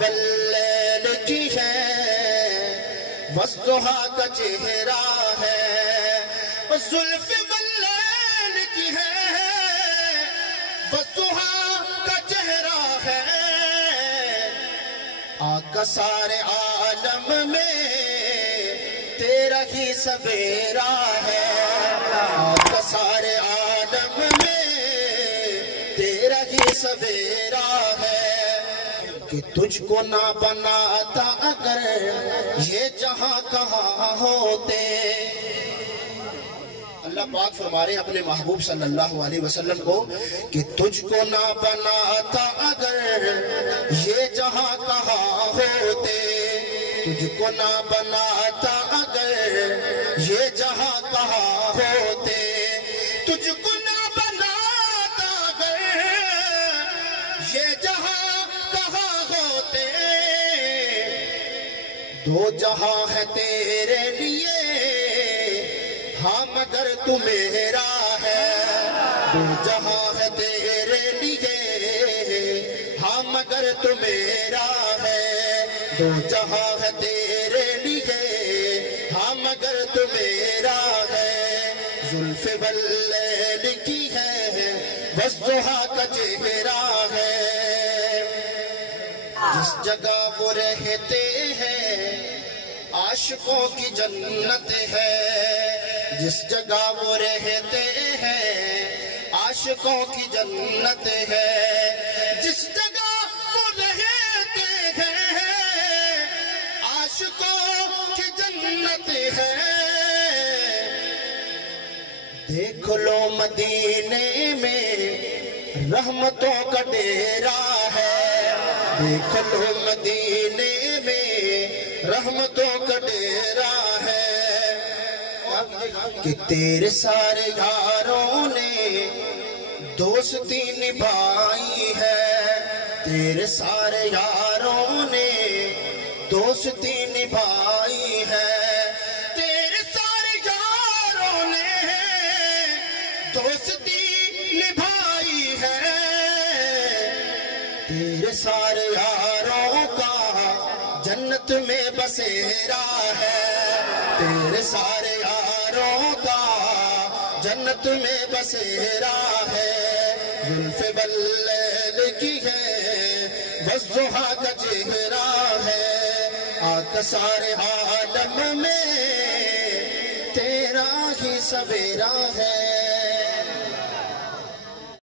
واللیل کی ہے، والضحیٰ کا چہرہ ہے، زلف واللیل کی ہے، والضحیٰ کا چہرہ ہے، آقا سارے عالم میں تیرا ہی سویرا ہے، آقا سارے عالم میں تیرا ہی سویرا ہے، کہ تجھ کو نہ بناتا اگر یہ جہاں کہاں ہوتے۔ اللہ پاک فرما رہے ہیں اپنے محبوب صلی اللہ علیہ وسلم کو کہ تجھ کو نہ بناتا اگر یہ جہاں کہاں ہوتے، تجھ کو نہ بناتا اگر یہ جہاں کہاں ہوتے، تجھ کو نہ بناتا اگر یہ جہاں کہاں ہوتے، دو جہاں ہے تیرے لیے ہاں مگر تو میرا ہے، دو جہاں ہے تیرے لیے ہاں مگر تو میرا ہے، دو جہاں ہے تیرے لیے ہاں مگر تو میرا ہے، زلف واللیل کی ہے، والضحیٰ کا چہرہ ہے، جس جگہ وہ رہتے ہیں عاشقوں کی جنت ہے، جس جگہ وہ رہتے ہیں عاشقوں کی جنت ہے، جس جگہ وہ رہتے ہیں عاشقوں کی جنت ہے، دیکھ لو مدینے میں رحمتوں کا ڈیرا ہے، دیکھ لو مدینے میں رحمتوں کا ڈیرا ہے، کہ تیرے سارے یاروں نے دوستی نبھائی ہے، تیرے سارے یاروں نے دوستی نبھائی ہے، تیرے سارے یاروں نے دوستی نبھائی ہے، تیرے سارے یاروں کا جنت میں بسیرا ہے، تیرے سارے یاروں کا جنت میں بسیرا ہے، زلف واللیل کی ہے، والضحیٰ کا چہرہ ہے، آقا سارے عالم میں تیرا ہی سویرا ہے۔